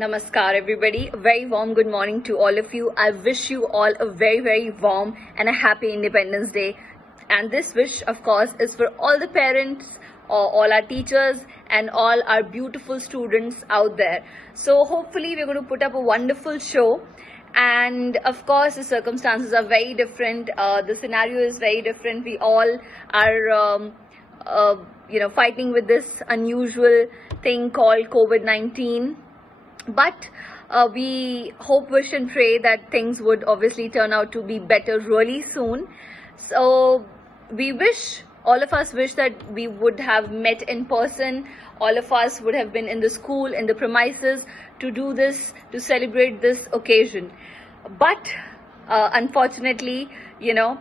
Namaskar everybody. A very warm good morning to all of you. I wish you all a very warm and a happy Independence Day. And this wish of course is for all the parents, all our teachers and all our beautiful students out there. So hopefully we're going to put up a wonderful show. And of course the circumstances are very different. The scenario is very different. We all are fighting with this unusual thing called COVID-19. But we hope, wish and pray that things would obviously turn out to be better really soon. So we wish, all of us wish that we would have met in person. All of us would have been in the school, in the premises to do this, to celebrate this occasion. But unfortunately, we are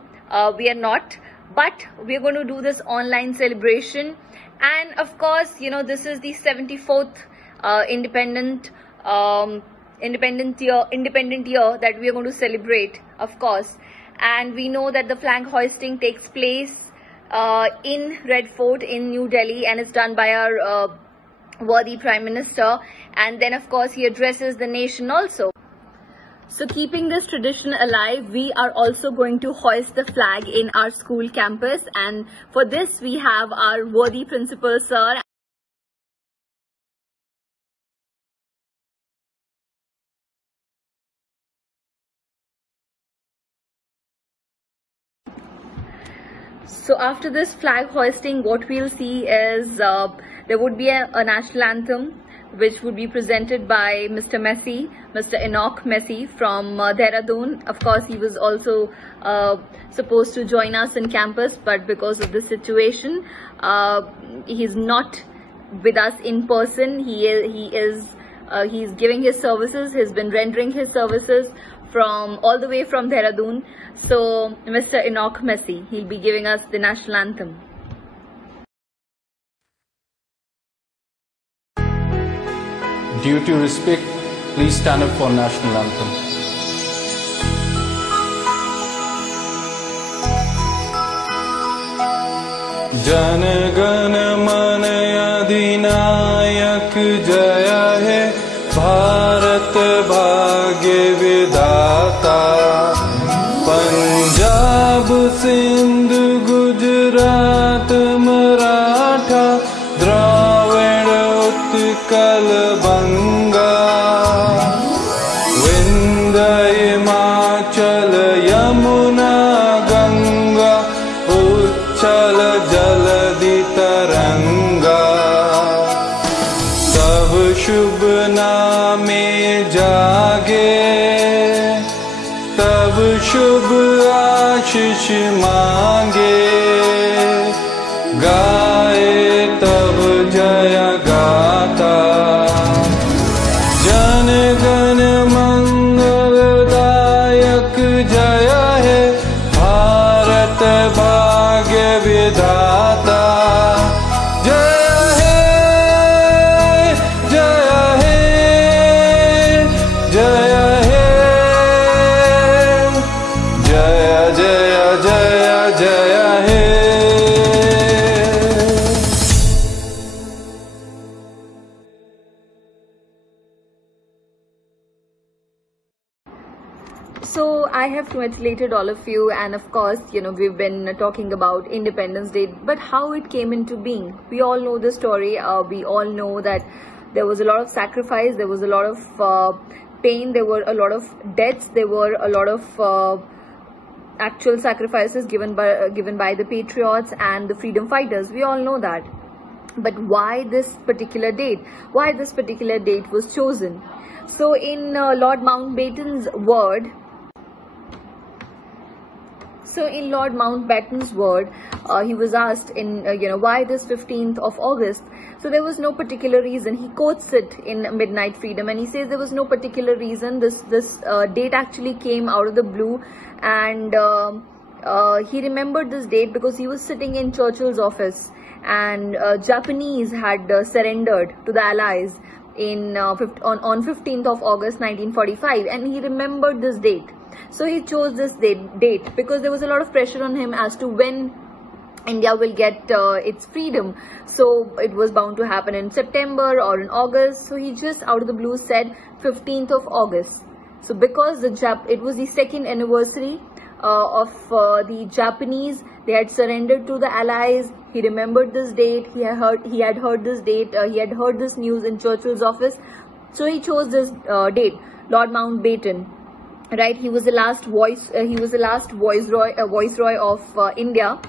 not. But we are going to do this online celebration. And of course, this is the 74th independent year that we are going to celebrate, of course. And we know that the flag hoisting takes place in Red Fort in New Delhi, and it's done by our worthy Prime Minister. And then of course he addresses the nation also. So keeping this tradition alive, we are also going to hoist the flag in our school campus, and for this we have our worthy principal sir. So after this flag hoisting, what we'll see is there would be a national anthem which would be presented by Mr. Messi, Mr. Enoch Messi from Dehradun. Of course, he was also supposed to join us in campus, but because of the situation, he's not with us in person. He's giving his services. He's been rendering his services from all the way from Dehradun. So Mr. Enoch Messi, he'll be giving us the national anthem. Due to respect, please stand up for national anthem. Jana Gana Mana Adhinayak Jaya Hai Bharat Bhagya Vidata Punjab Sindh Gujarat Maratha Dravida Utkal Banga Vindhya Himachal Yamuna Ganga Uchchal Jaladi Taranga Sab Shubh Naame Jage Tab Shubh Ashish Mange Gaye Tab Jaya Gata Jan Gan Mangal Dayak Jaya Hai Bharat Bhagya Vidata Jaya Hai Jaya Hai Jaya Hai Jaya Jaya Jaya Jaya Hai. So I have congratulated all of you, and of course, we've been talking about Independence Day, but how it came into being. We all know the story. We all know that there was a lot of sacrifice, there was a lot of pain, there were a lot of deaths, there were a lot of actual sacrifices given by the patriots and the freedom fighters. We all know that. But why this particular date? Why this particular date was chosen? So in Lord Mountbatten's word, he was asked in why this 15th of August. So there was no particular reason. He quotes it in Midnight Freedom, and he says there was no particular reason. This date actually came out of the blue, and he remembered this date because he was sitting in Churchill's office, and Japanese had surrendered to the Allies on 15th of August 1945, and he remembered this date. So he chose this date because there was a lot of pressure on him as to when India will get its freedom. So it was bound to happen in September or in August. So he just out of the blue said 15th of August. So because it was the second anniversary of the Japanese, they had surrendered to the Allies. He remembered this date. He had heard this date. He had heard this news in Churchill's office. So he chose this date, Lord Mountbatten. Right? He was the last viceroy of India.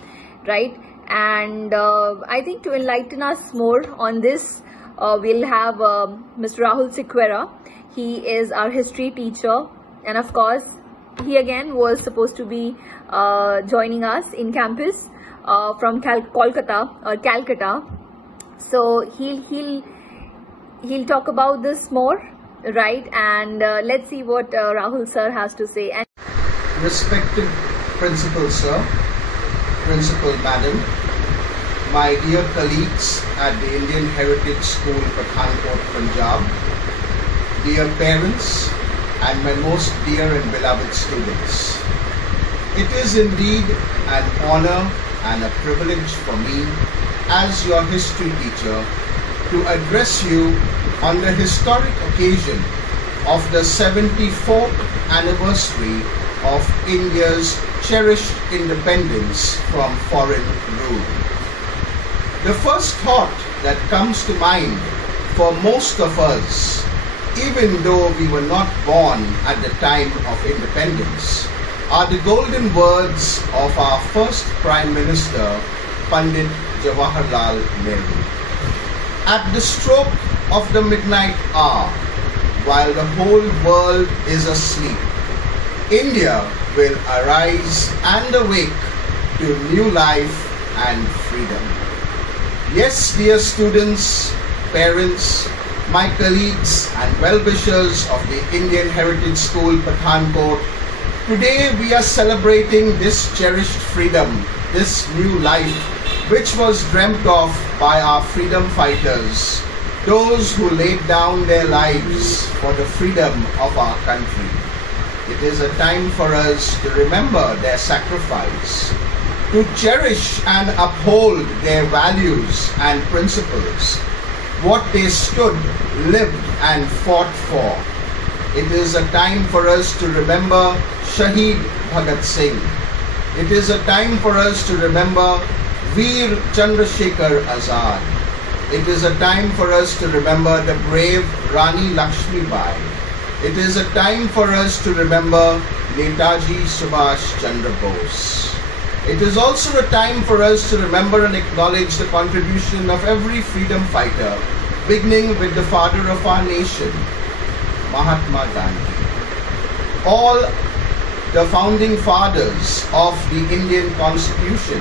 Right? And I think to enlighten us more on this, we'll have Mr. Rahul Sequeira. He is our history teacher, and of course he again was supposed to be joining us in campus from Calcutta. So he'll talk about this more, right? And let's see what Rahul sir has to say. And respected Principal Sir, Principal Madam, my dear colleagues at the Indian Heritage School, Pathankot, Punjab, dear parents, and my most dear and beloved students. It is indeed an honor and a privilege for me as your history teacher to address you on the historic occasion of the 74th anniversary of India's cherished independence from foreign rule. The first thought that comes to mind for most of us, even though we were not born at the time of independence, are the golden words of our first Prime Minister, Pandit Jawaharlal Nehru. At the stroke of the midnight hour, while the whole world is asleep, India will arise and awake to new life and freedom. Yes, dear students, parents, my colleagues and well-wishers of the Indian Heritage School, Pathankot, today we are celebrating this cherished freedom, this new life, which was dreamt of by our freedom fighters, those who laid down their lives for the freedom of our country. It is a time for us to remember their sacrifice, to cherish and uphold their values and principles, what they stood, lived and fought for. It is a time for us to remember Shaheed Bhagat Singh. It is a time for us to remember Veer Chandrasekhar Azad. It is a time for us to remember the brave Rani Lakshmi Bai. It is a time for us to remember Netaji Subhash Chandra Bose. It is also a time for us to remember and acknowledge the contribution of every freedom fighter, beginning with the father of our nation, Mahatma Gandhi. All the founding fathers of the Indian Constitution,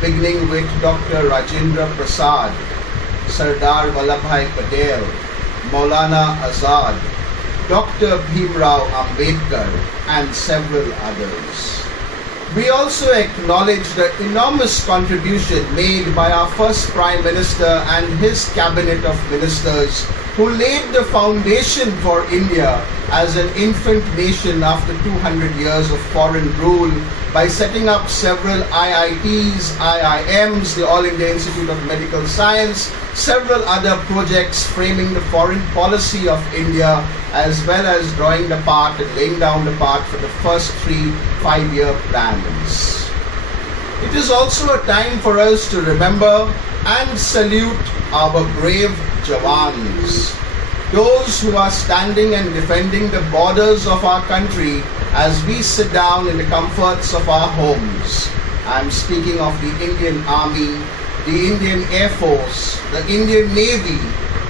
beginning with Dr. Rajendra Prasad, Sardar Vallabhbhai Patel, Maulana Azad, Dr. Bhimrao Ambedkar, and several others. We also acknowledge the enormous contribution made by our first Prime Minister and his cabinet of ministers, who laid the foundation for India as an infant nation after 200 years of foreign rule by setting up several IITs, IIMs, the All India Institute of Medical Science, several other projects framing the foreign policy of India, as well as drawing the path and laying down the path for the first 3 5-year plans. It is also a time for us to remember and salute our brave Jawans, those who are standing and defending the borders of our country as we sit down in the comforts of our homes. I'm speaking of the Indian Army, the Indian Air Force, the Indian Navy,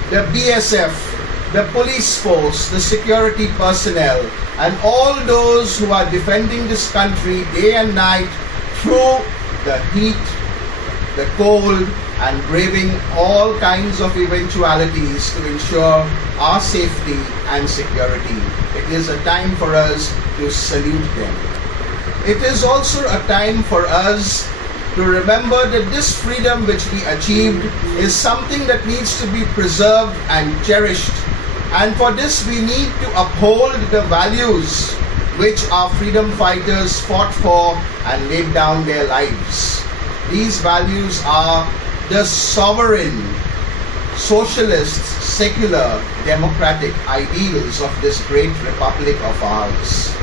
the BSF, the police force, the security personnel, and all those who are defending this country day and night through the heat, the cold, and braving all kinds of eventualities to ensure our safety and security. It is a time for us to salute them. It is also a time for us to remember that this freedom which we achieved is something that needs to be preserved and cherished. And for this we need to uphold the values which our freedom fighters fought for and laid down their lives. These values are the sovereign, socialist, secular, democratic ideals of this great republic of ours.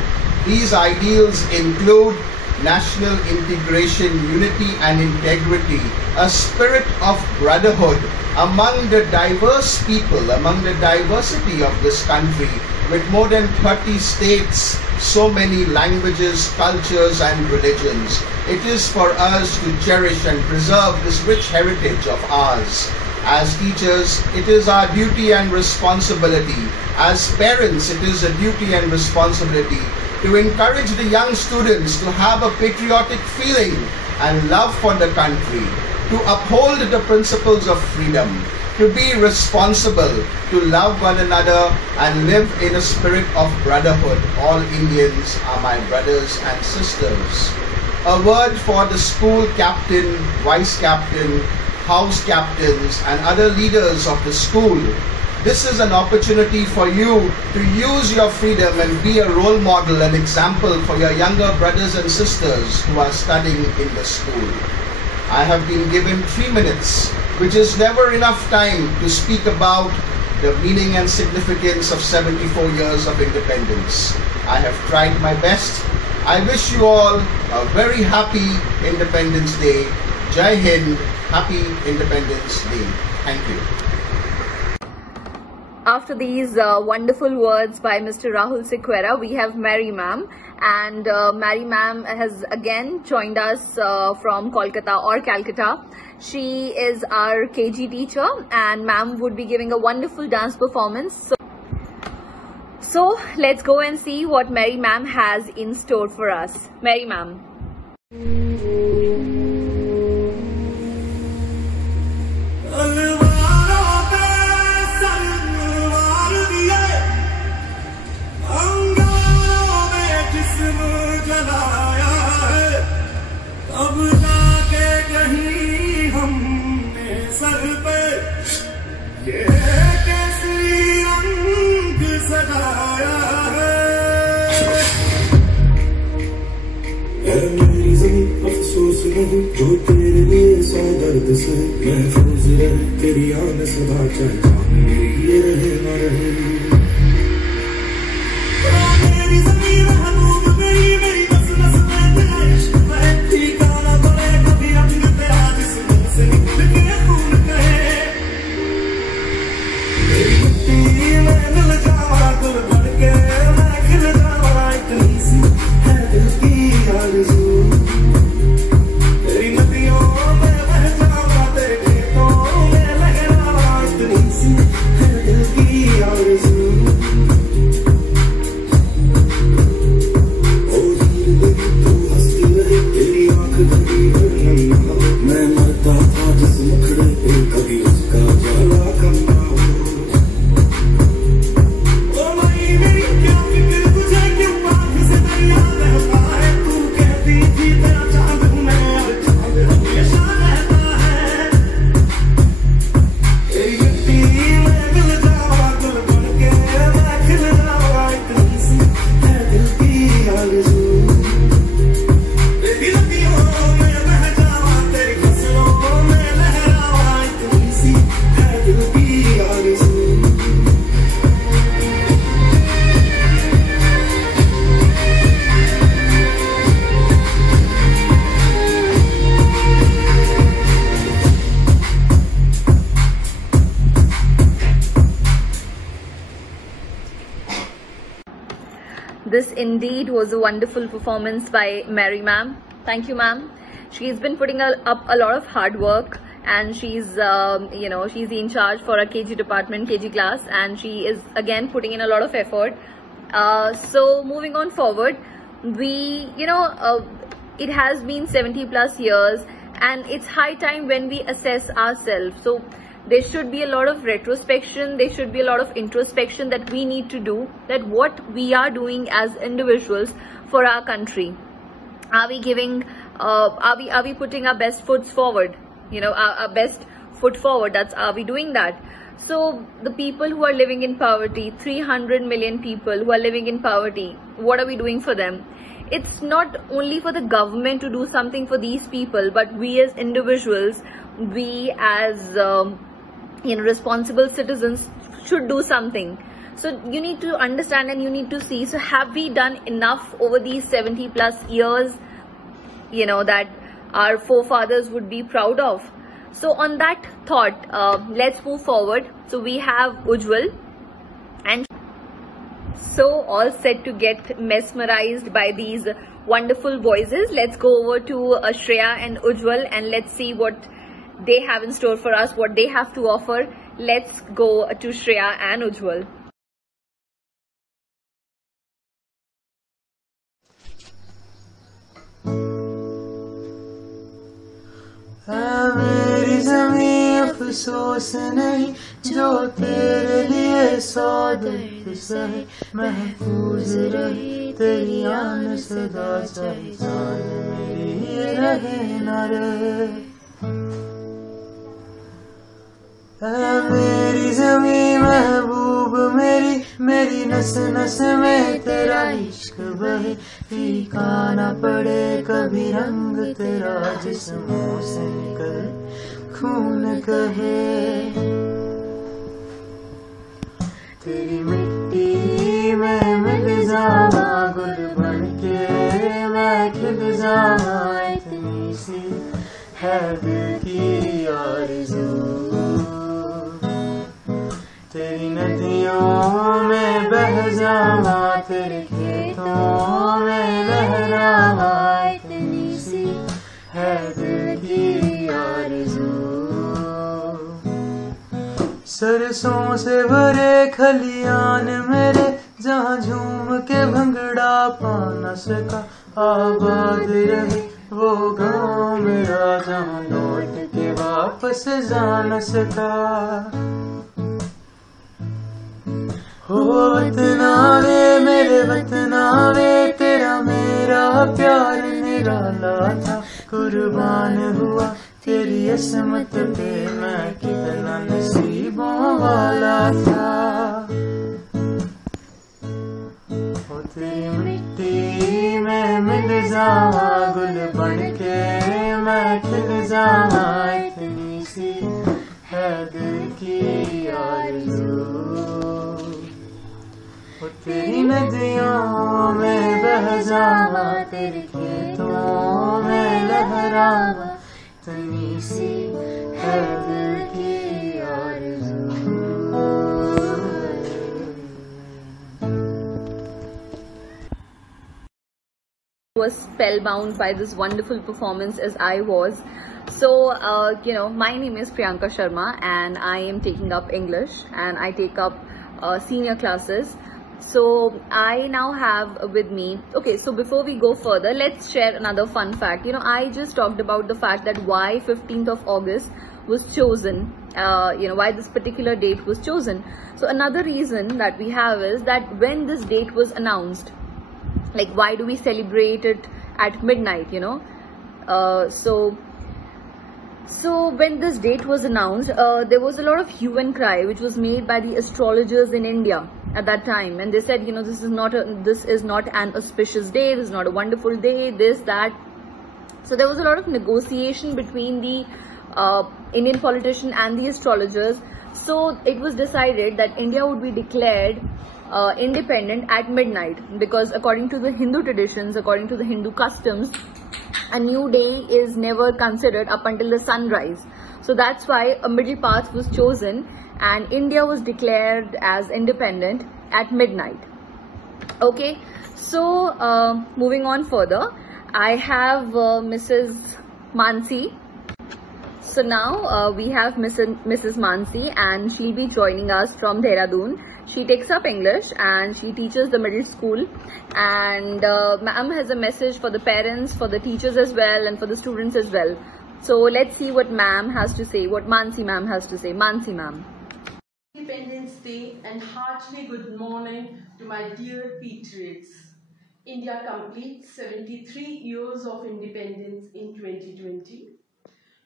These ideals include national integration, unity and integrity, a spirit of brotherhood among the diverse people, among the diversity of this country, with more than 30 states, so many languages, cultures and religions. It is for us to cherish and preserve this rich heritage of ours. As teachers, it is our duty and responsibility. As parents, it is a duty and responsibility to encourage the young students to have a patriotic feeling and love for the country, to uphold the principles of freedom, to be responsible, to love one another and live in a spirit of brotherhood. All Indians are my brothers and sisters. A word for the school captain, vice captain, house captains and other leaders of the school. This is an opportunity for you to use your freedom and be a role model, an example for your younger brothers and sisters who are studying in the school. I have been given 3 minutes, which is never enough time to speak about the meaning and significance of 74 years of independence. I have tried my best. I wish you all a very happy Independence Day. Jai Hind. Happy Independence Day. Thank you. After these wonderful words by Mr. Rahul Sequeira, we have Mary Ma'am, and Mary Ma'am has again joined us from Kolkata or Calcutta. She is our KG teacher, and Ma'am would be giving a wonderful dance performance. So let's go and see what Mary Ma'am has in store for us. Mary Ma'am. जो तेरे लिए सौ दर्द से महफूज रहे, तेरी आन सदा चाहे जान मेरी ये रहे न रहे। मेरी ज़मीन महबूब मेरी मेरी नस नस में तेरा इश्क है, ठिकाना पड़े कभी रंग तेरा जिस्म से निकल के खून कहे। मेरी मिट्टी में मिल जावा गुल बन के मैं खिल जावा, इतनी सी है दिल की आरज़ू। This indeed was a wonderful performance by Mary Ma'am. Thank you, ma'am. She's been putting up a lot of hard work, and she's she's in charge for a KG department, KG class, and she is again putting in a lot of effort. So moving on forward, it has been 70 plus years, and it's high time when we assess ourselves. So there should be a lot of retrospection, there should be a lot of introspection that we need to do, that what we are doing as individuals for our country. Are we giving, are we putting our best foot forward? Our best foot forward, are we doing that? So the people who are living in poverty, 300 million people who are living in poverty, what are we doing for them? it's not only for the government to do something for these people, but we as individuals, we as responsible citizens should do something. So you need to understand and you need to see, so have we done enough over these 70 plus years, that our forefathers would be proud of? So on that thought, let's move forward. So we have Ujjwal, and so all set to get mesmerized by these wonderful voices. Let's go over to Shreya and Ujjwal and let's see what they have in store for us, what they have to offer. Let's go to Shreya and Ujjwal. मेरी ज़मीं अफसोस नहीं जो तेरे लिए सौ दर्द सहे, महफूज रही तेरी आन सदा, चाहे जान मेरी रहे न रहे। मेरी ज़मीं महबूब मेरी, मेरी नस नस में तेरा इश्क बहे, फीका न पड़े कभी रंग तेरा, जिस्मों से निकल खून कहे। तेरी मिट्टी में मिल जावा गुल बन के, मैं खिल जावा, इतनी सी है दिल की आरज़ू। तेरी नदियों में बह जावा, तेरे खेतों में लहरावा, इतनी सी है दिल की आरज़ू। सरसों से भरे खलियान मेरे, जहाँ झूम के भंगड़ा पा न सका, आबाद रहे वो गाँव मेरा, जहाँ लौट के वापस जा न सका। हो वतना वे मेरे वतना वे, तेरा मेरा प्यार निराला था, कुर्बान हुआ तेरी असमत पे, मैं कितना नसीबों वाला था। हो तेरी मिट्टी में मिल जावा गुल बन के, मैं खिल जावा, इतनी सी है दिल की आरज़ू। तेरी नदियों में बह जावा, तेरे खेतों में लहरावा, इतनी सी है दिल की आरज़ू। Was spellbound by this wonderful performance as I was. So, my name is Priyanka Sharma and I am taking up English and I take up senior classes. So I now have with me, okay, so before we go further, let's share another fun fact. I just talked about the fact that why 15th of August was chosen, why this particular date was chosen. So another reason that we have is that when this date was announced, like why do we celebrate it at midnight, So when this date was announced, there was a lot of hue and cry which was made by the astrologers in India at that time, and they said, this is not an auspicious day, this is not a wonderful day, this, that. So there was a lot of negotiation between the Indian politician and the astrologers. So it was decided that India would be declared independent at midnight, because according to the Hindu traditions, according to the Hindu customs, a new day is never considered up until the sunrise. So that's why a middle path was chosen and India was declared as independent at midnight. Okay, so moving on further, I have Mrs. Mansi. So now we have Mrs. Mansi, and she'll be joining us from Dehradun. She takes up English and she teaches the middle school, and ma'am has a message for the parents, for the teachers as well, and for the students as well. So let's see what ma'am has to say, what Mansi ma'am has to say. Mansi ma'am. Independence Day and heartily good morning to my dear patriots. India completes 73 years of independence in 2020.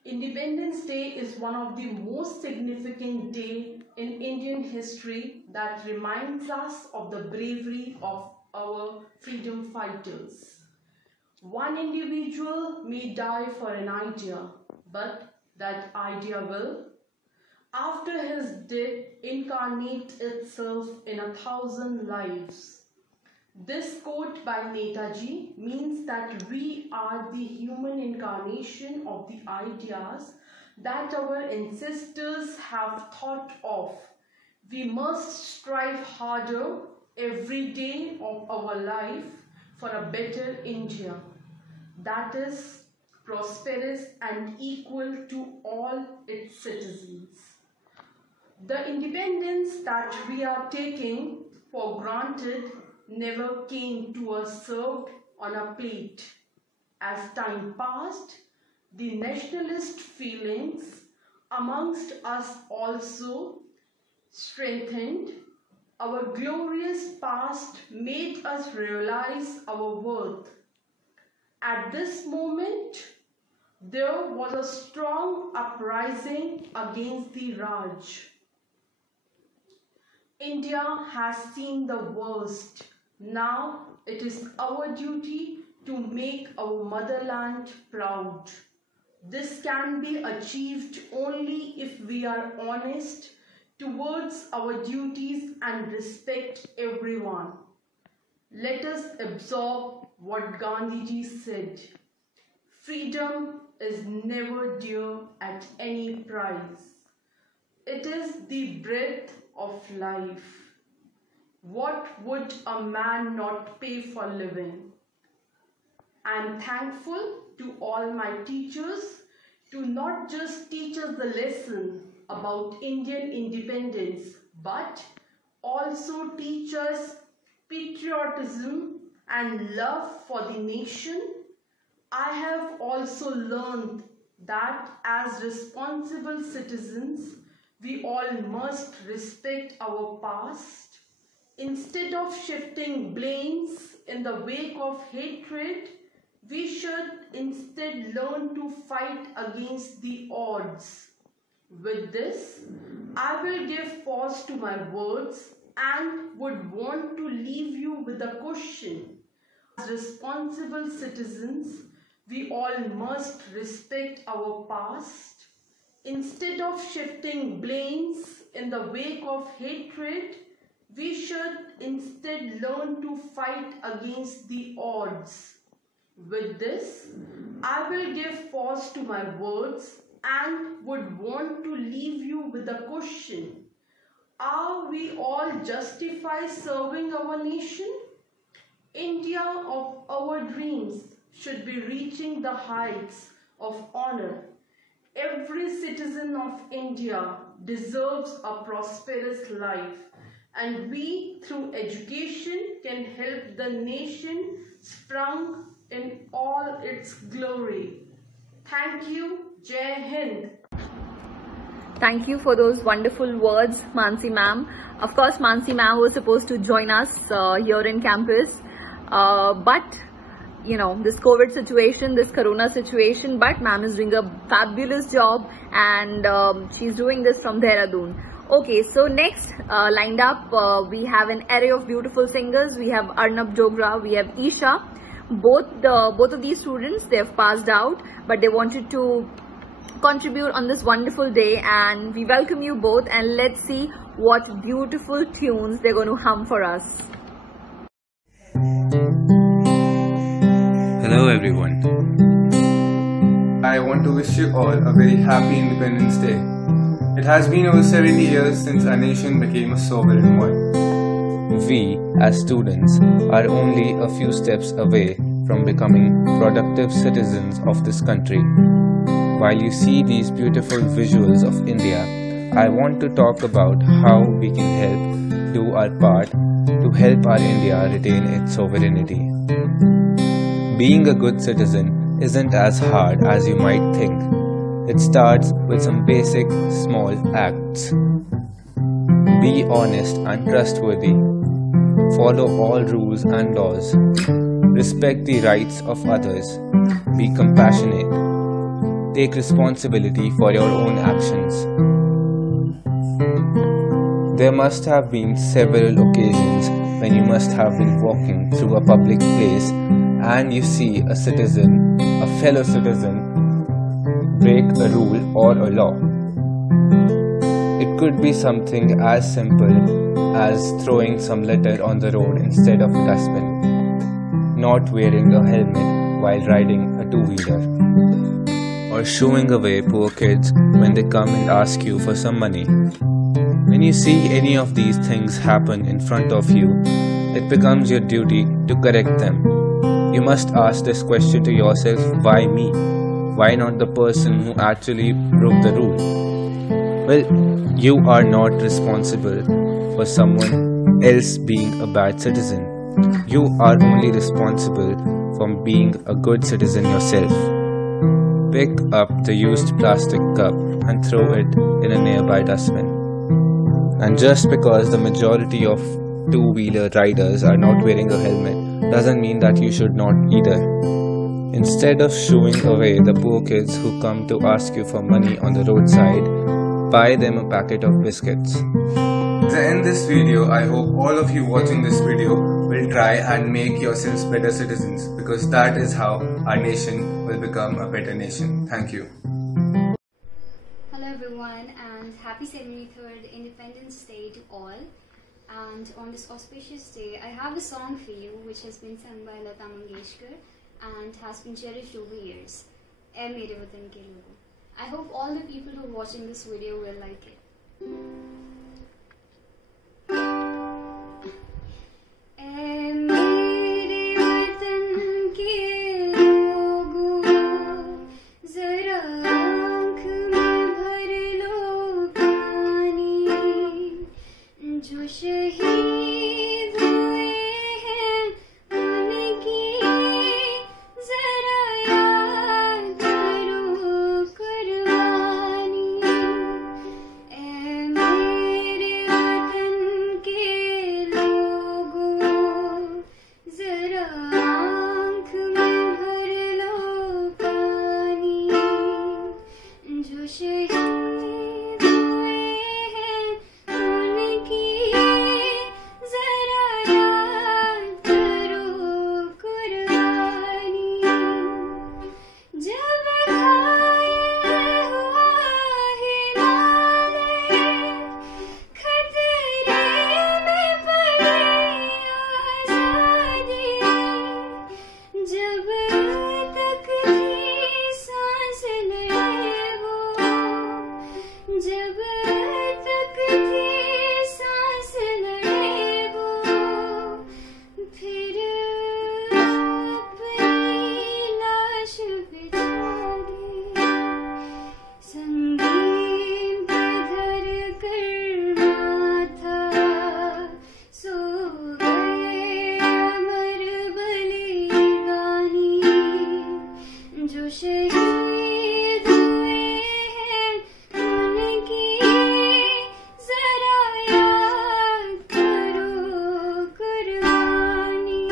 Independence Day is one of the most significant days in Indian history that reminds us of the bravery of our freedom fighters. One individual may die for an idea, but that idea will, after his death, incarnate itself in 1,000 lives. This quote by Netaji means that we are the human incarnation of the ideas that our ancestors have thought of. We must strive harder every day of our life for a better India that is prosperous and equal to all its citizens. The independence that we are taking for granted never came to us served on a plate. As time passed, the nationalist feelings amongst us also strengthened. Our glorious past made us realize our worth. At this moment, there was a strong uprising against the Raj. India has seen the worst. Now it is our duty to make our motherland proud. This can be achieved only if we are honest towards our duties and respect everyone. Let us absorb what Gandhiji said. Freedom is never dear at any price. It is the breath of life. What would a man not pay for living? I am thankful to all my teachers to not just teach us the lesson about Indian independence, but also teach us patriotism and love for the nation. I have also learned that as responsible citizens, we all must respect our past. Instead of shifting blames in the wake of hatred, we should instead learn to fight against the odds. With this, I will give pause to my words and would want to leave you with a question. As responsible citizens, we all must respect our past. Instead of shifting blames in the wake of hatred, we should instead learn to fight against the odds. With this, I will give pause to my words and would want to leave you with a question. Are we all justified serving our nation? India of our dreams should be reaching the heights of honor. Every citizen of India deserves a prosperous life, and we through education can help the nation sprung in all its glory. Thank you. Jai Hind. Thank you for those wonderful words, Mansi ma'am. Of course, Mansi ma'am was supposed to join us here in campus, but you know, this COVID situation, this Corona situation, but ma'am is doing a fabulous job, and she's doing this from Dehradun. Okay, so next lined up, we have an array of beautiful singers. We have Arnab Dogra, we have Isha. Both of these students, they have passed out, but they wanted to contribute on this wonderful day, and we welcome you both, and let's see what beautiful tunes they're going to hum for us. Hello everyone. I want to wish you all a very happy Independence Day. It has been over 70 years since our nation became a sovereign one. We, as students, are only a few steps away from becoming productive citizens of this country. While you see these beautiful visuals of India, I want to talk about how we can help do our part to help our India retain its sovereignty. Being a good citizen isn't as hard as you might think. It starts with some basic small acts. Be honest and trustworthy. Follow all rules and laws. Respect the rights of others. Be compassionate. Take responsibility for your own actions. There must have been several occasions when you must have been walking through a public place and you see a fellow citizen, break a rule or a law. It could be something as simple as throwing some litter on the road instead of a dustbin, not wearing a helmet while riding a two-wheeler, or shooing away poor kids when they come and ask you for some money. When you see any of these things happen in front of you, it becomes your duty to correct them. You must ask this question to yourself: why me? Why not the person who actually broke the rule? Well, you are not responsible for someone else being a bad citizen. You are only responsible for being a good citizen yourself. Pick up the used plastic cup and throw it in a nearby dustbin. And just because the majority of two-wheeler riders are not wearing a helmet doesn't mean that you should not either. Instead of shooing away the poor kids who come to ask you for money on the roadside, buy them a packet of biscuits. To end this video, I hope all of you watching this video will try and make yourselves better citizens, because that is how our nation will become a better nation. Thank you. Hello everyone, and happy 73rd Independence Day to all. And on this auspicious day, I have a song for you which has been sung by Lata Mangeshkar and has been cherished over years. Ae Mere Watan Ke Logo. I hope all the people who are watching this video will like it. Ae mere watan ke logo, zara aankh mein bhar lo paani, jo shaheed hue hain unki zara yaad karo qurbani. Ae mere watan ke logo, zara aankh mein bhar lo paani, jo shaheed hue hain unki zara yaad karo qurbani. जब घायल हुआ हिमालय, खतरे में पड़ी आजादी, जब तक थी सांस लड़े वो, जब तक थी सांस लड़े वो, फिर अपनी लाश बिछा दी, संगीन पे धर कर माथा, सो गए अमर बलिदानी, जो शहीद हुए हैं उनकी जरा याद करो कुर्बानी.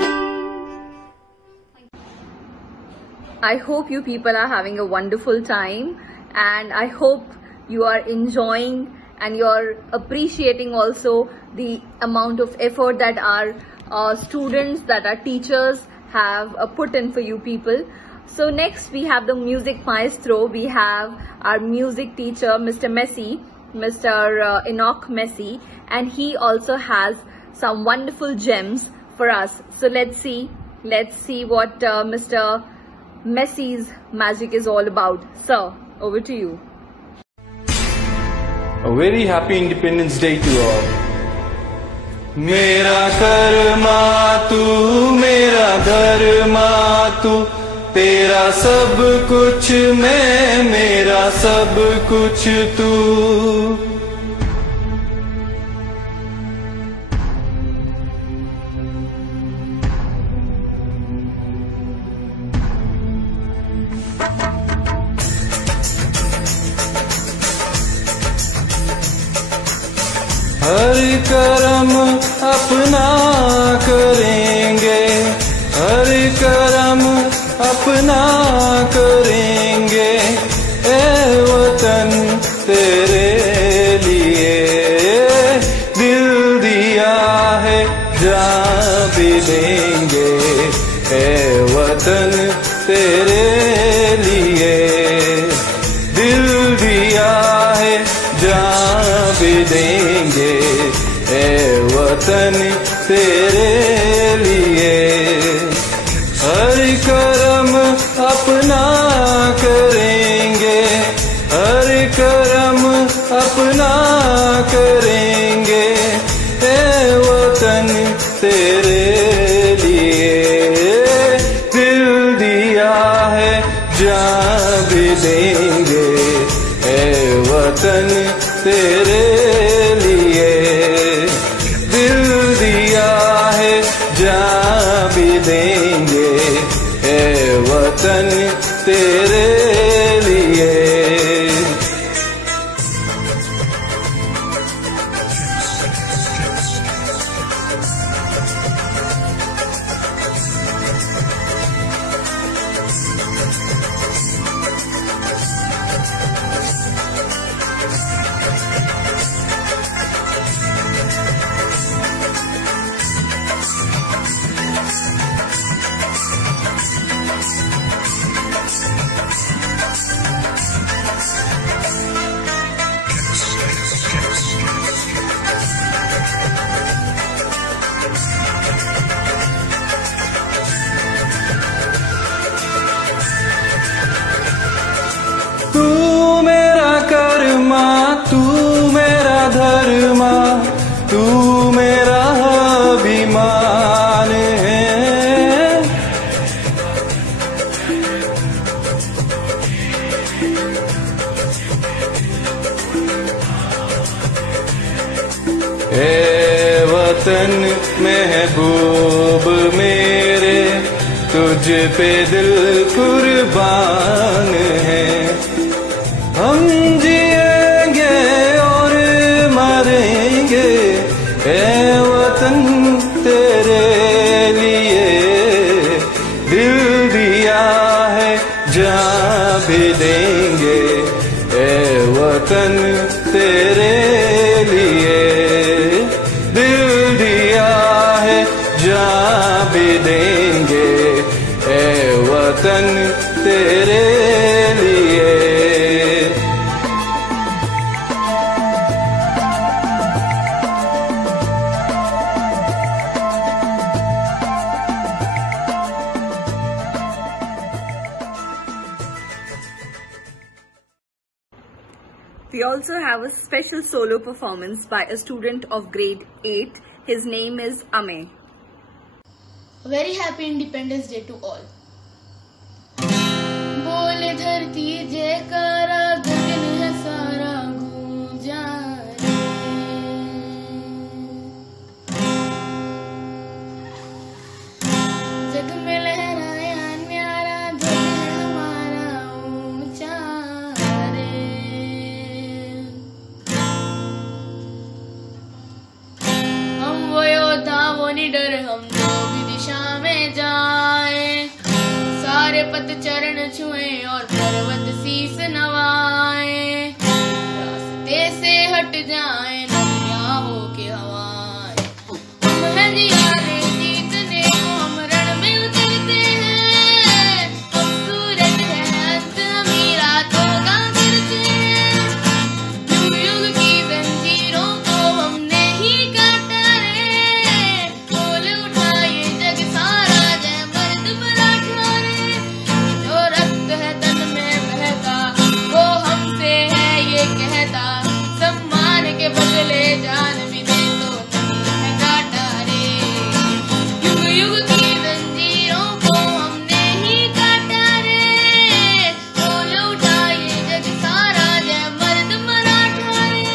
I hope you people are having a wonderful time, and I hope you are enjoying and you're appreciating also the amount of effort that our students, that our teachers have put in for you people. So next we have the music maestro. We have our music teacher, Mr. Messi, Mr. Enoch Messi, and he also has some wonderful gems for us. So let's see what Mr. Messi's magic is all about. Sir, over to you. A very happy Independence Day to all. मेरा कर्मा तू, मेरा धर्मा तू, तेरा सब कुछ मैं, मेरा सब कुछ तू. हर कर्म अपना करेंगे, हर कर्म अपना करेंगे, ए वतन तेरे लिए दिल दिया है, जान भी देंगे, ए वतन भी देंगे ए वतन तेरे लिए। दिल दिया है जान भी देंगे ए वतन तेरे लिए। तू मेरा कर्मा, तू मेरा धर्मा, तू मेरा अभिमान है। ए वतन महबूब मेरे, तुझ पे दिल कुर्बान है। हम जिएंगे और मरेंगे ए वतन तेरे लिए। दिल दिया है जान भी देंगे ए वतन तेरे लिए। दिल दिया है जान भी देंगे ए वतन तेरे लिए। We also have a special solo performance by a student of grade 8. His name is Amey. A very happy Independence Day to all. बोले धरती जयकारा, गगन है सारा गूंजा रे। जग में लहराया न्यारा, ध्वज है हमारा ऊंचा रे। हम वो योद्धा वो निडर, हम जो भी दिशा में जाए। सारे पत चरण छुए और पर्वत शीस नवाए। रास्ते से हट जाए नदियां हो के हवाएं। हम हैं जियारे जीतने को, हम रण में उतरते हैं। हम सूरज है अंत, हम रातों का करते हैं। युग युग की जंजीरों को हमने ही काटा रे। बोल उठा ये जग सारा, जय मर्द मराठा रे। जो रक्त है तन में बहता, वो हमसे है ये कहता। सम्मान के बदले जान भी दे तो नहीं है घाटा रे। युग युग की जंजीरों को हमने ही काटा रे। बोल उठा ये जग सारा, जय मर्द मराठा रे।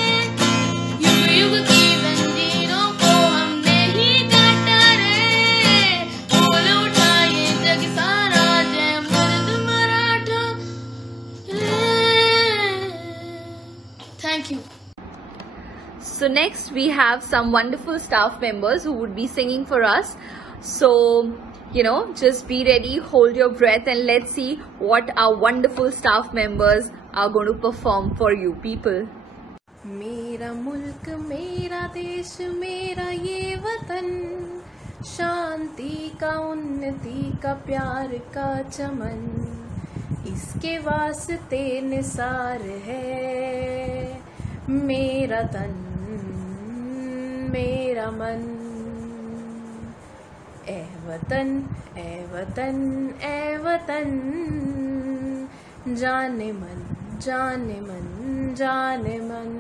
युग युग की जंजीरों को हमने ही काटा रे। बोल उठा ये जग सारा, जय मर्द मराठा रे। Thank you. So next we have some wonderful staff members who would be singing for us. So, just be ready, hold your breath, and let's see what our wonderful staff members are going to perform for you people. मेरा मुल्क मेरा देश मेरा ये वतन, शांति का उन्नति का प्यार का चमन। इसके वास्ते निसार है मेरा तन मेरा मन। ए वतन ए वतन ए वतन, जाने मन जाने मन जाने मन।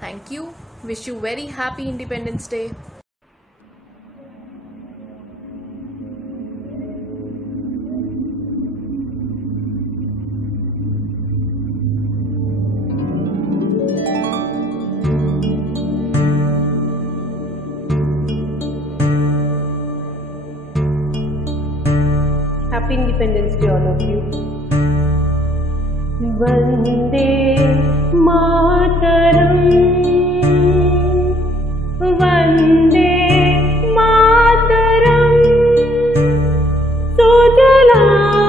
Thank you. Wish you very happy Independence Day. Independence Day, all of you. Vande Mataram, Vande Mataram, Sujalam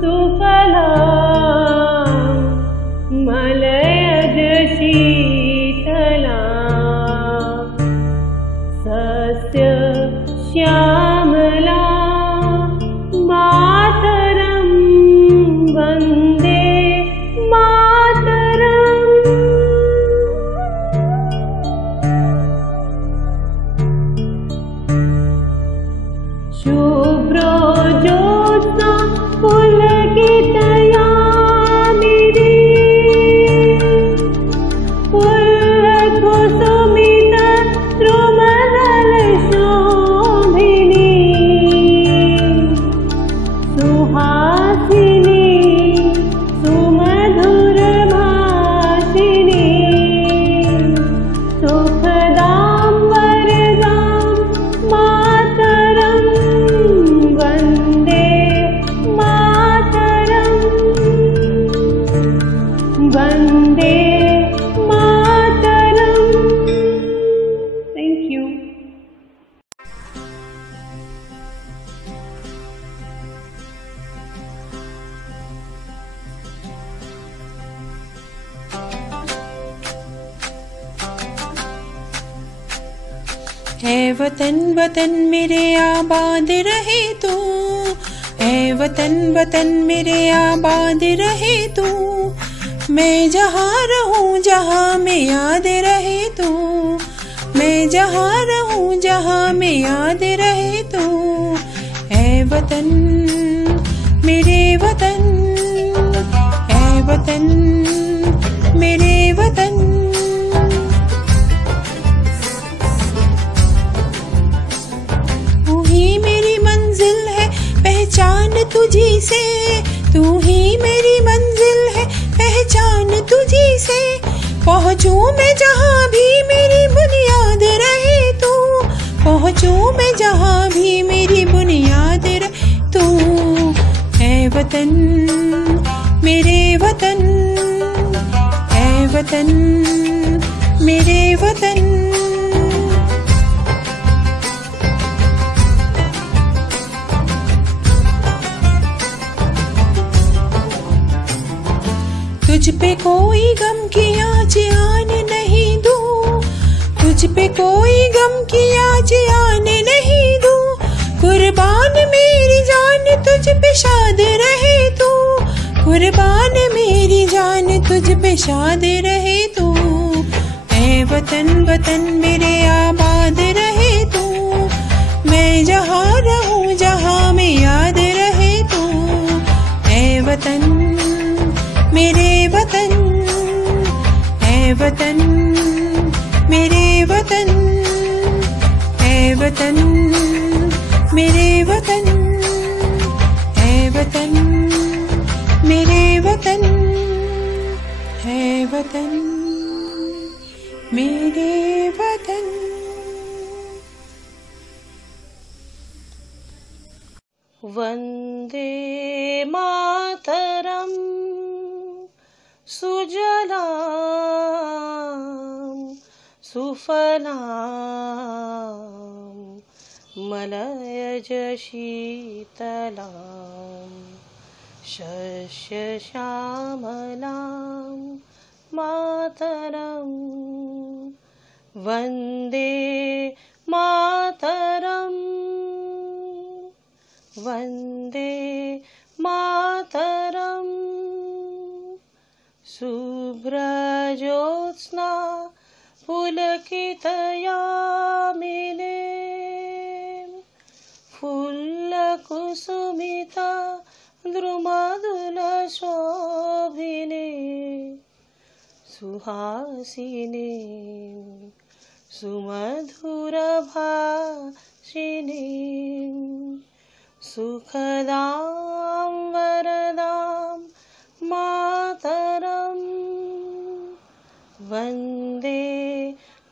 Sufalam, Malayaj Sheetalam, Sasya Shyamala, Mataram, Vande Mataram. Shubhro Jyotna Pulakitayamini, Pulkusumita Drumadal Shobhini, Suhasini Sumadhur Bhashini, Sukhdam Varadam Mataram, Vande Mataram, Vande Mataram. Thank you. ऐ वतन वतन मेरे आबाद रहे तू, ऐ वतन वतन मेरे आबाद रहे तू, मैं जहाँ रहूँ जहाँ में याद रहे तू, मैं जहाँ रहूँ जहाँ में याद रहे तू। ऐ वतन मेरे वतन, ऐ वतन मेरे वतन, पहचान तुझी से, तू ही मेरी मंजिल है, पहचान तुझी से, पहुँचूं मैं जहाँ भी मेरी बुनियाद रहे तू, पहुँचूं मैं जहाँ भी मेरी बुनियाद रहे तू। ऐ वतन मेरे वतन, ऐ वतन मेरे वतन, तुझ पे कोई गम की आँच आने नहीं दूँ, तुझ पे कोई गम की आँच आने नहीं दूँ, कुर्बान मेरी जान तुझ पे शाद रहे तू, कुर्बान मेरी जान तुझ पे शाद रहे तू। ऐ वतन वतन मेरे आबाद रहे तू, मैं जहाँ रहूँ जहाँ में याद रहे तू। ऐ वतन मेरे वतन, ऐ वतन मेरे वतन, ऐ वतन मेरे वतन, ऐ वतन मेरे वतन, ऐ वतन मेरे वतन। वंदे मातरम, सुजलाम सुफलाम, मलयज शीतलाम, शस्य श्यामलाम, मातरम। वंदे मातरम, वंदे मातरम। शुभ्रज्योत्स्ना पुलकितयामिने, फुल्लकुसुमिता द्रुमदुलशोभिने, सुहासिने सुमधुरभाषिने, सुखदां वरदां मातरम। Vande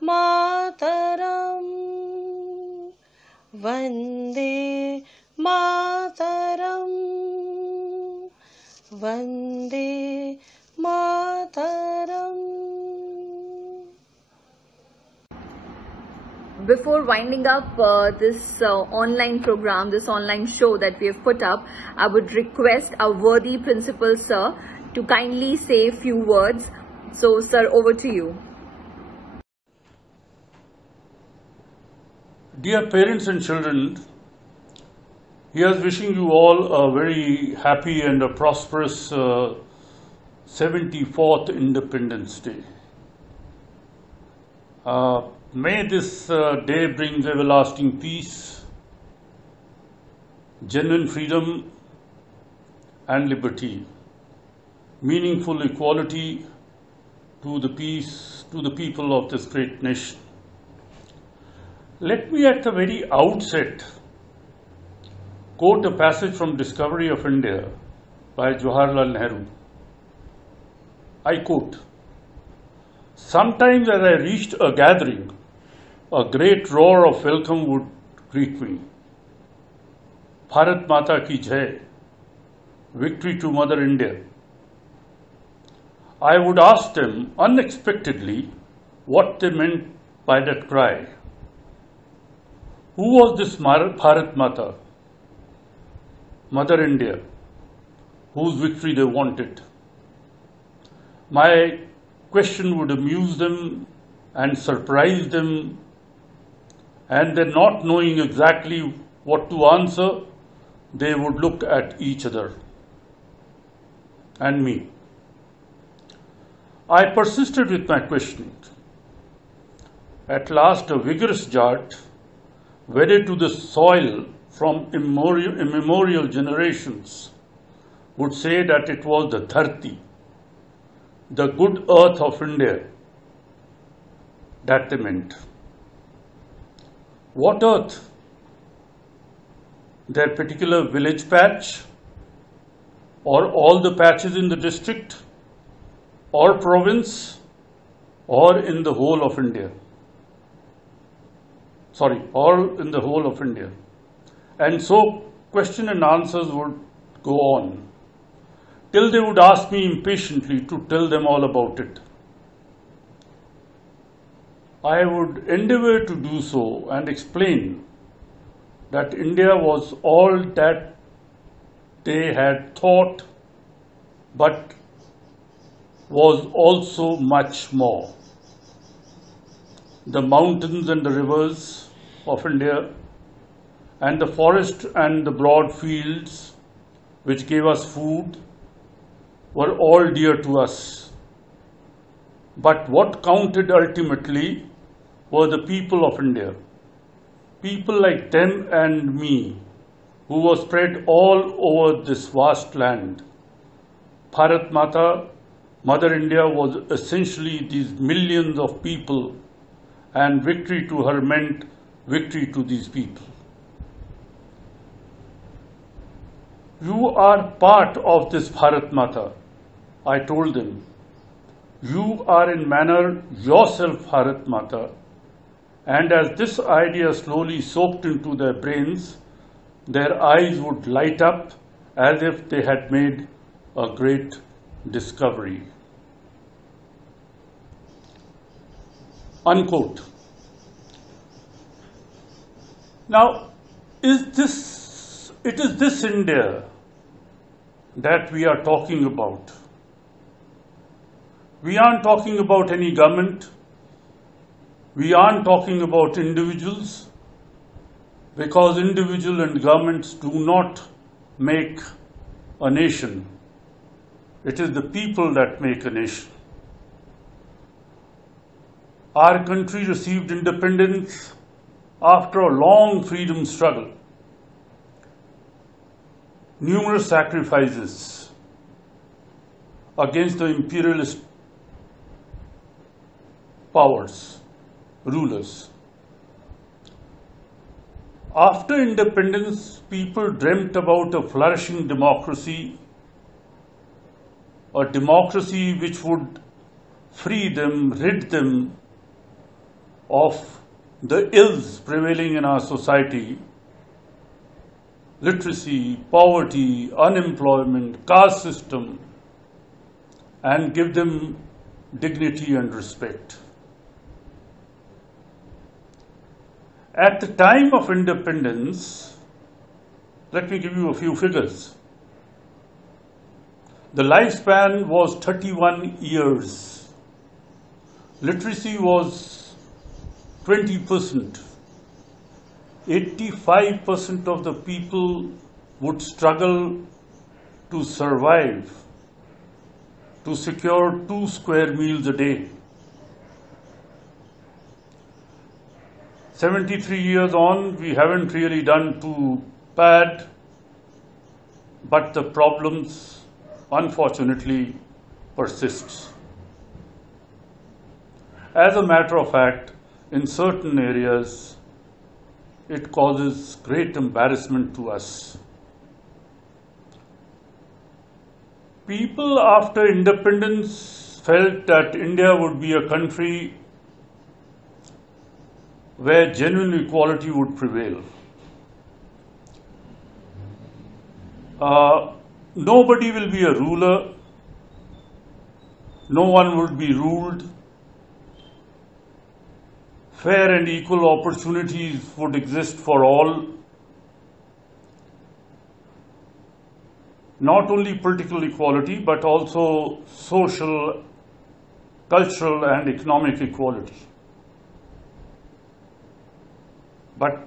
Mataram, Vande Mataram. Vande Mataram. Before winding up this online program, this online show that we have put up, I would request our worthy principal sir to kindly say a few words. So sir, over to you. Dear parents and children, here's wishing you all a very happy and a prosperous 74th Independence Day. May this day bring everlasting peace, genuine freedom and liberty, meaningful equality to the people of this great nation. Let me at the very outset quote a passage from Discovery of India by Jawaharlal Nehru. I quote, "Sometimes as I reached a gathering, a great roar of welcome would greet me. Bharat Mata ki Jai, victory to Mother India. I would ask them unexpectedly what they meant by that cry. Who was this Bharat Mata, Mother India, whose victory they wanted? My question would amuse them and surprise them, and then not knowing exactly what to answer, they would look at each other and me. I persisted with my questioning. At last, a vigorous Jat, wedded to the soil from immemorial generations, would say that it was the Dharti, the good earth of India, that they meant. What earth? Their particular village patch, or all the patches in the district, or province, or in the whole of India? Sorry, all in the whole of India. And so question and answers would go on, till they would ask me impatiently to tell them all about it. I would endeavor to do so and explain that India was all that they had thought, but was also much more. The mountains and the rivers of India, and the forest and the broad fields which gave us food, were all dear to us. But what counted ultimately were the people of India, people like them and me, who were spread all over this vast land. Bharat Mata, Mother India, was essentially these millions of people, and victory to her meant victory to these people. You are part of this Bharat Mata, I told them. You are in manner yourself Bharat Mata. And as this idea slowly soaked into their brains, their eyes would light up as if they had made a great discovery. Unquote. Now, it is this India that we are talking about. We aren't talking about any government. We aren't talking about individuals, because individual and governments do not make a nation. It is the people that make a nation. Our country received independence after a long freedom struggle. Numerous sacrifices against the imperialist powers, rulers. After independence, people dreamt about a flourishing democracy, a democracy which would free them, rid them of the ills prevailing in our society, literacy, poverty, unemployment, caste system, and give them dignity and respect. At the time of independence, let me give you a few figures. The lifespan was 31 years. Literacy was 20%. 85% of the people would struggle to survive, to secure 2 square meals a day. 73 years on, we haven't really done too bad, but the problems, unfortunately, persist. As a matter of fact, in certain areas, it causes great embarrassment to us. People after independence felt that India would be a country where genuine equality would prevail. Nobody will be a ruler, no one would be ruled, fair and equal opportunities would exist for all. Not only political equality, but also social, cultural, and economic equality. But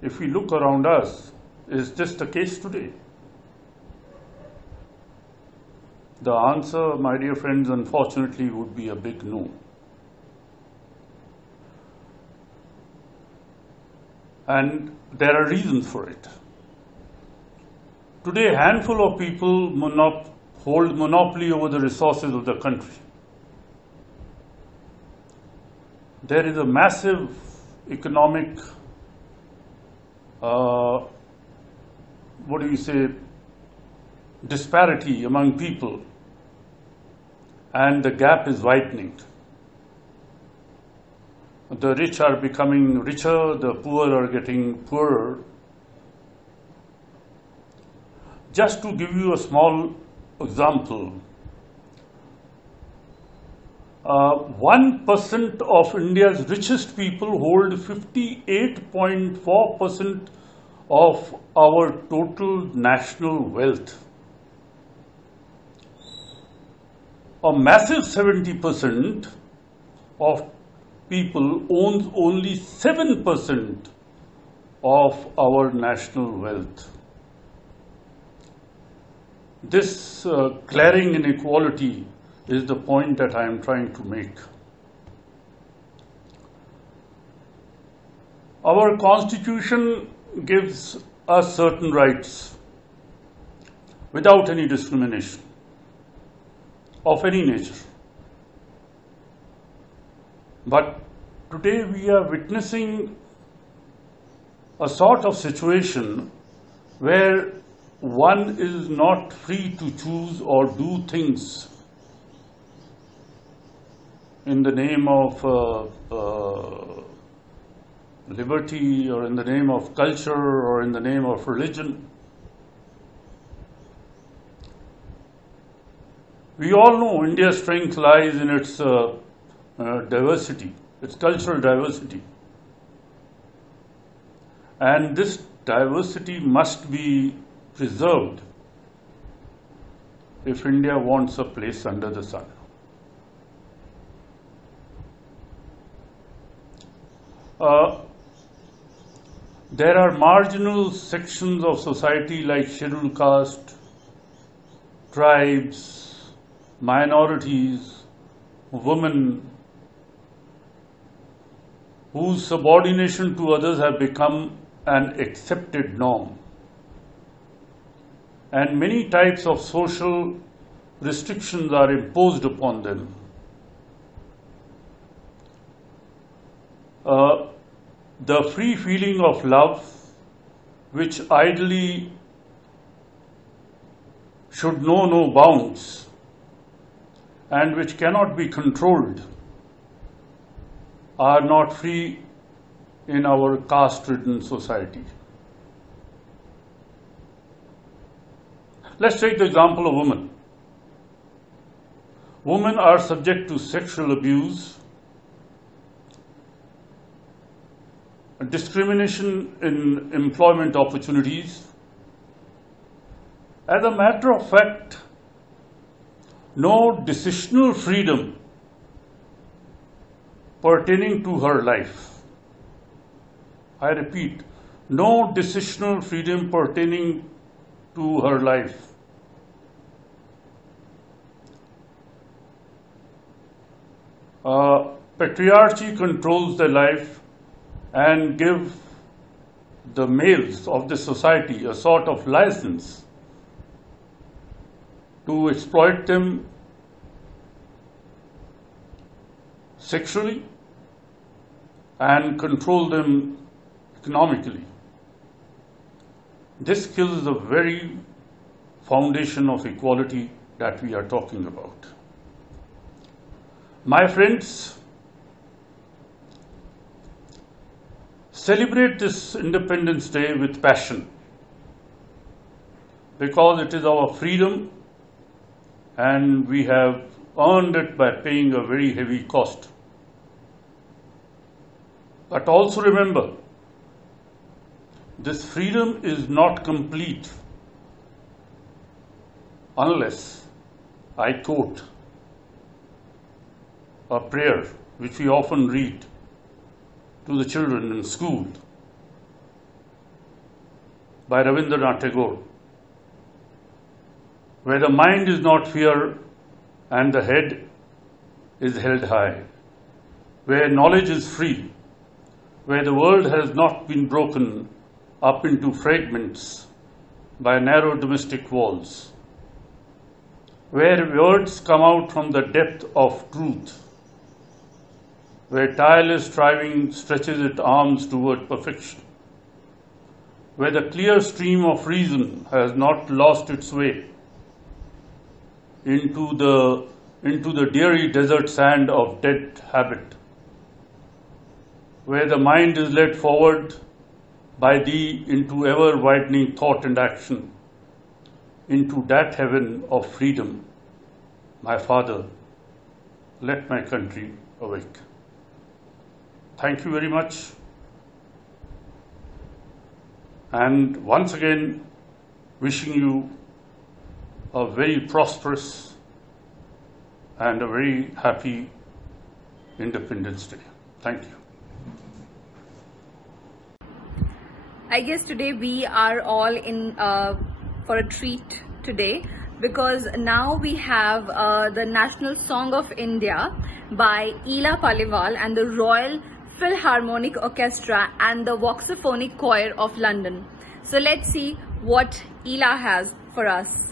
if we look around us, is this the case today? The answer, my dear friends, unfortunately would be a big no. And there are reasons for it. Today, a handful of people hold monopoly over the resources of the country. There is a massive economic, disparity among people, and the gap is widening. The rich are becoming richer, the poor are getting poorer. Just to give you a small example, 1% of India's richest people hold 58.4% of our total national wealth. A massive 70% of people owns only 7% of our national wealth. This glaring inequality is the point that I am trying to make. Our Constitution gives us certain rights without any discrimination of any nature. But today we are witnessing a sort of situation where one is not free to choose or do things in the name of liberty, or in the name of culture, or in the name of religion. We all know India's strength lies in its diversity, its cultural diversity. And this diversity must be preserved if India wants a place under the sun. There are marginal sections of society like scheduled caste, tribes, minorities, women, whose subordination to others have become an accepted norm. And many types of social restrictions are imposed upon them. The free feeling of love, which ideally should know no bounds and which cannot be controlled, are not free in our caste-ridden society. Let's take the example of women. Women are subject to sexual abuse, discrimination in employment opportunities. As a matter of fact, no decisional freedom pertaining to her life. I repeat, no decisional freedom pertaining to her life. Patriarchy controls their life and give the males of the society a sort of license to exploit them sexually and control them economically. This kills the very foundation of equality that we are talking about. My friends, celebrate this Independence Day with passion, because it is our freedom and we have earned it by paying a very heavy cost. But also remember, this freedom is not complete unless, I quote a prayer which we often read to the children in school by Rabindranath Tagore, where the mind is not fear and the head is held high, where knowledge is free, where the world has not been broken up into fragments by narrow domestic walls, where words come out from the depth of truth, where tireless striving stretches its arms toward perfection, where the clear stream of reason has not lost its way into the dreary desert sand of dead habit, where the mind is led forward by thee into ever-widening thought and action, into that heaven of freedom. My Father, let my country awake. Thank you very much. And once again, wishing you a very prosperous and a very happy Independence Day. Thank you. I guess today we are all in for a treat today, because now we have the National Song of India by Ela Paliwal and the Royal Philharmonic Orchestra and the Voxophonic Choir of London. So let's see what Ela has for us.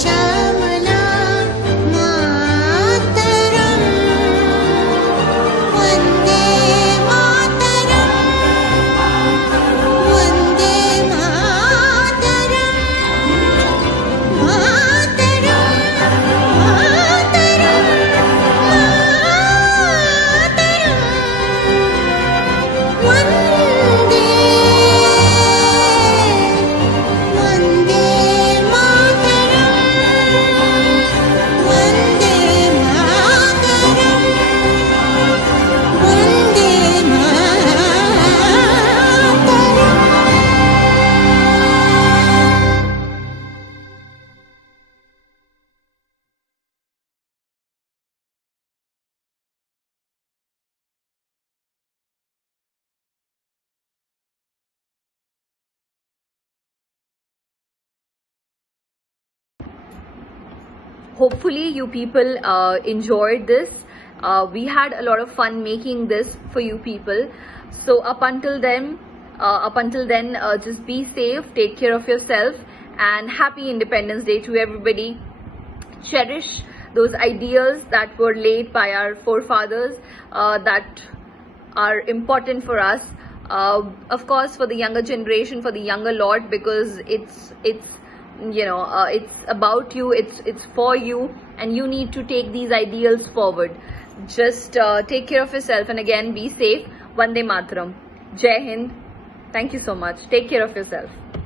Shyamala Mataram Vande Mataram Vande Mataram Mataram Mataram Mataram Vande Vande Mataram Vande Mataram Vande Hopefully you people enjoyed this. We had a lot of fun making this for you people. So up until then, just be safe, take care of yourself, and happy Independence Day to everybody. Cherish those ideals that were laid by our forefathers that are important for us. Of course, for the younger generation, for the younger lot, because it's it's about you, it's for you, and you need to take these ideals forward. Just take care of yourself, and again, be safe. Vande Mataram. Jai Hind. Thank you so much. Take care of yourself.